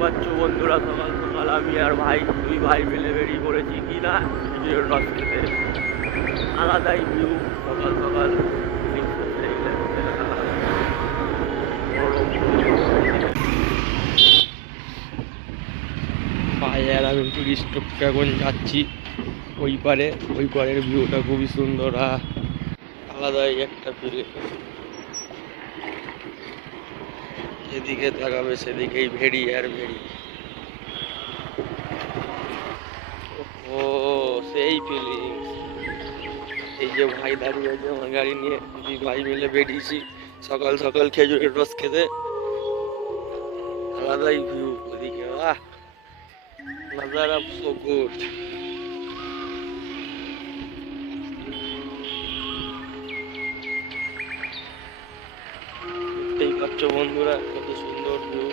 পাচ্ছ বন্ধুরা, সকাল সকাল আমি আর ভাই দুই ভাই মিলে বেরিয়ে পড়েছি কি না খেজুরের রস খেতে। আলাদাই ভিউ সকাল সকাল। ভাই আর আমি টুরিস্ট এখন যাচ্ছি ওই পারে। ওই পারের ভিউটা খুবই সুন্দর, আলাদাই একটা ফিলিং। যেদিকে তাকাবে সেদিকেই ভেড়ি আর ভেড়ি। ও সেই ফিলিং। এই যে ভাই দাঁড়িয়ে আছে আমার গাড়ি নিয়ে, দুই ভাই মিলে বেরিয়েছি সকাল সকাল খেজুরের রস খেতে। আলাদাই ভিউ ওদিকে, নাজারা সো গুড। দেখতেই পাচ্ছ বন্ধুরা কত সুন্দর ভিউ।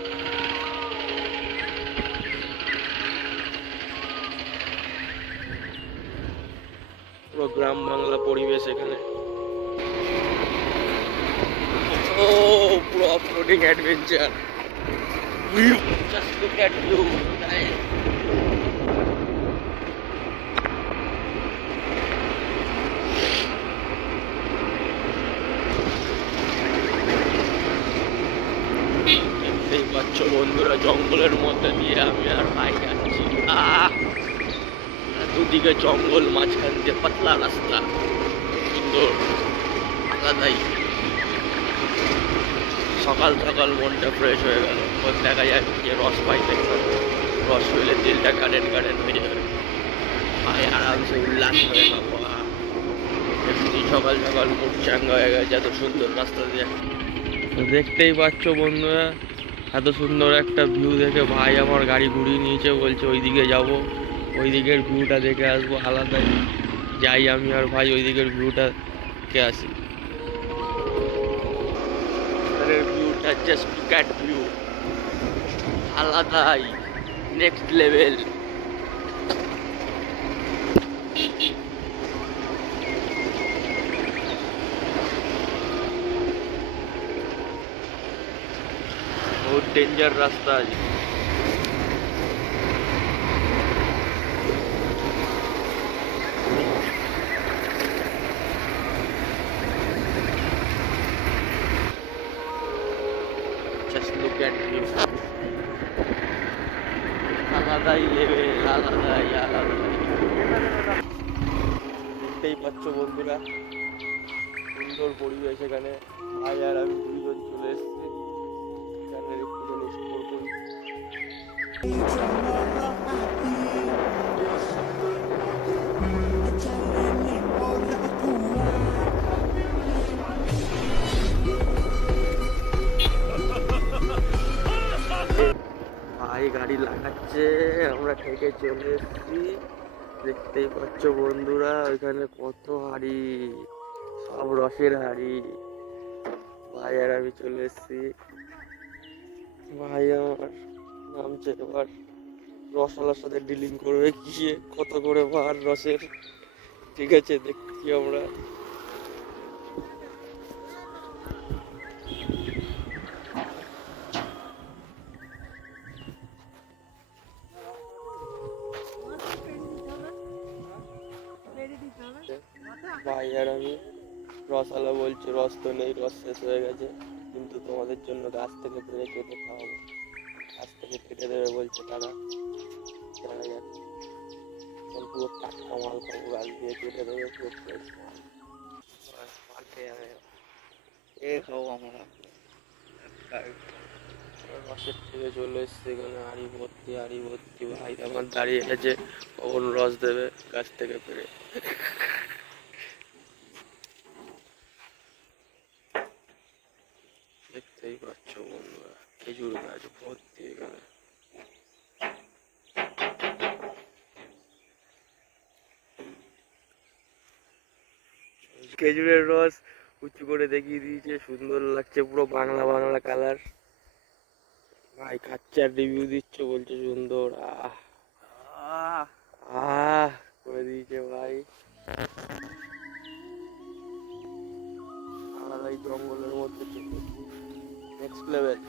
পুরো গ্রাম বাংলা পরিবেশ এখানে। ও পুরো off-roading adventure view, just look at view. দেখতেই পাচ্ছ বন্ধুরা জঙ্গলের মধ্যে দিয়ে আমি আর ভাই যাচ্ছি। দুদিকে জঙ্গল, মাঝখান দিয়ে পাতলা রাস্তা, সুন্দর আলাদাই। সকাল সকাল মনটা ফ্রেশ হয়ে গেল। দেখা যায় যে রস পাইতে রস হইলে দিলটা গার্ডেন গার্ডেন হয়ে যাবে। ভাই আরামসে উল্লাস হয়ে খাবো। এমনি সকাল সকাল মুড চাঙ্গা হয়ে গেছে এত সুন্দর রাস্তা দিয়ে। দেখতেই পাচ্ছ বন্ধুরা এত সুন্দর একটা ভিউ দেখে ভাই আমার গাড়ি ঘুরিয়ে নিয়েছে, বলছে ওইদিকে যাব, ওই দিকের ভিউটা দেখে আসবো। আলাদাই যাই আমি আর ভাই ওই দিকের ভিউটা দেখে আসি। ভিউটা জাস্ট লুক অ্যাট ভিউ, আলাদাই নেক্সট লেভেল। बहुत डेंजर रास्ता है। Just look at view, আলাদাই লেভেল, আলাদাই আলাদাই। দেখতেই পাচ্ছ বন্ধুরা সুন্দর পরিবেশ এখানে। ভাই আর আমি দুইজন চলে এসেছি এখানে একটুখানি এক্সপ্লোর করি। ভাই গাড়ি লাগাচ্ছে, আমরা ঠেকে চলে এসেছি। দেখতেই পাচ্ছ বন্ধুরা ওইখানে কত হাড়ি, সব রসের হাড়ি। ভাই আর আমি চলে এসেছি। ভাই আমার নামছে এবার রসওয়ালার সাথে ডিলিং করবে গিয়ে কত করে ভার রসের। ঠিক আছে দেখছি আমরা। ভাই আর আমি, রসওয়ালা বলছে রস তো নেই, রস শেষ হয়ে গেছে, কিন্তু তোমাদের জন্য গাছ থেকে পেরে কেটে খাওয়াবো। গাছ থেকে কেটে দেবে বলছে তারা। দেখা যাক পুরো টাটকা মাল খাবো, গাছ দিয়ে কেটে দেবে পুরো ফ্রেশ মাল। এ খাবো আমরা। রসের থেকে চলে এসছে এখানে হাঁড়ি ভর্তি, হাঁড়ি ভর্তি। ভাই আমার দাঁড়িয়ে আছে কখন রস দেবে গাছ থেকে পেরে। দেখতেই পাচ্ছ বন্ধুরা খেজুর গাছ ভর্তি এখানে। খেজুরের রস উঁচু করে দেখিয়ে দিয়েছে, সুন্দর লাগছে পুরো বাংলা বাংলা কালার। ভাই খাচ্ছে আর রিভিউ দিচ্ছে, বলছে সুন্দর। আহ আহ আহ করে দিয়েছে ভাই। আলাদাই জঙ্গলের মধ্যে নেক্সট লেভেল।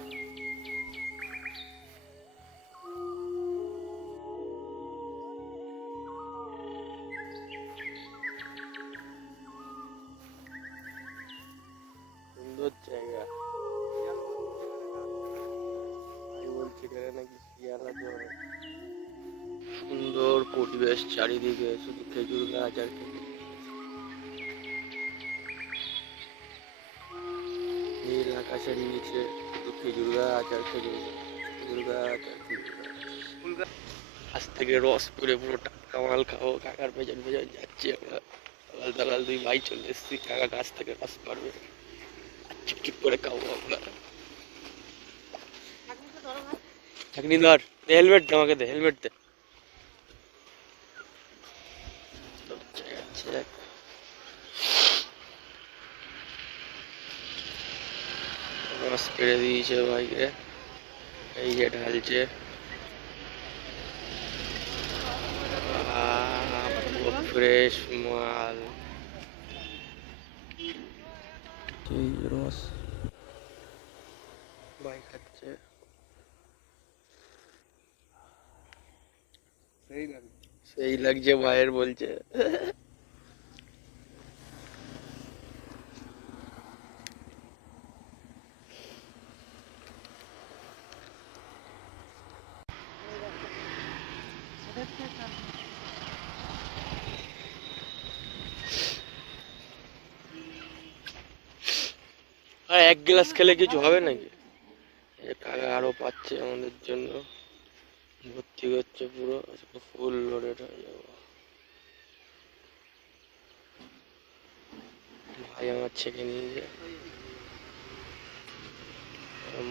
সুন্দর পরিবেশ, চারিদিকে শুধু খেজুর গাছ আর খেজুর। নীল আকাশের নিচে শুধু খেজুর গাছ আর খেজুর গাছ, খেজুর গাছ আর খেজুর গাছ। গাছ থেকে রস পরে পুরো টাটকা মাল খাবো। কাকার পেছন পেছন যাচ্ছি আমরা, সকাল সকাল দুই ভাই চলে এসেছি। কাকা গাছ থেকে রস পারবে, চুপচুপ করে খাবো আমরা। চাকনি ধর, হেলমেট দে আমাকে, দে হেলমেট দে। রস পেরে দিয়েছে ভাইকে, এই যে ঢালছে। ফ্রেশ মাল, এই রস ভাই খাচ্ছে। সেই লাগছে ভাইয়ের বলছে। আর এক গ্লাস খেলে কিছু হবে নাকি? কাকা আরো পাচ্ছে আমাদের জন্য, ভর্তি করছে পুরো, ফুল লোডেড হয়ে যাবো। ভাই আমার ছেকে নিয়ে যায়,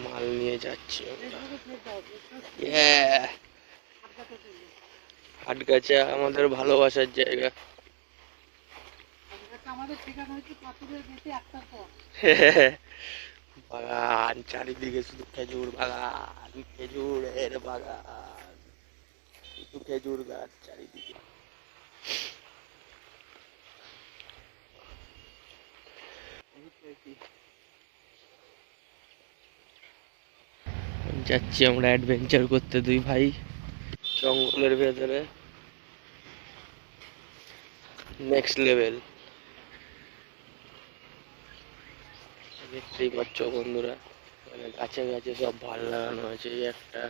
মাল নিয়ে যাচ্ছি আমরা। হাটগাছা আমাদের ভালোবাসার জায়গা। বাগান, চারিদিকে শুধু খেজুর বাগান, খেজুরের বাগান, শুধু খেজুর গাছ চারিদিকে। যাচ্ছি আমরা অ্যাডভেঞ্চার করতে দুই ভাই জঙ্গলের ভেতরে, নেক্সট লেভেল। দেখতেই পাচ্ছ বন্ধুরা, মানে গাছে গাছে সব ভাল লাগানো আছে। এই একটা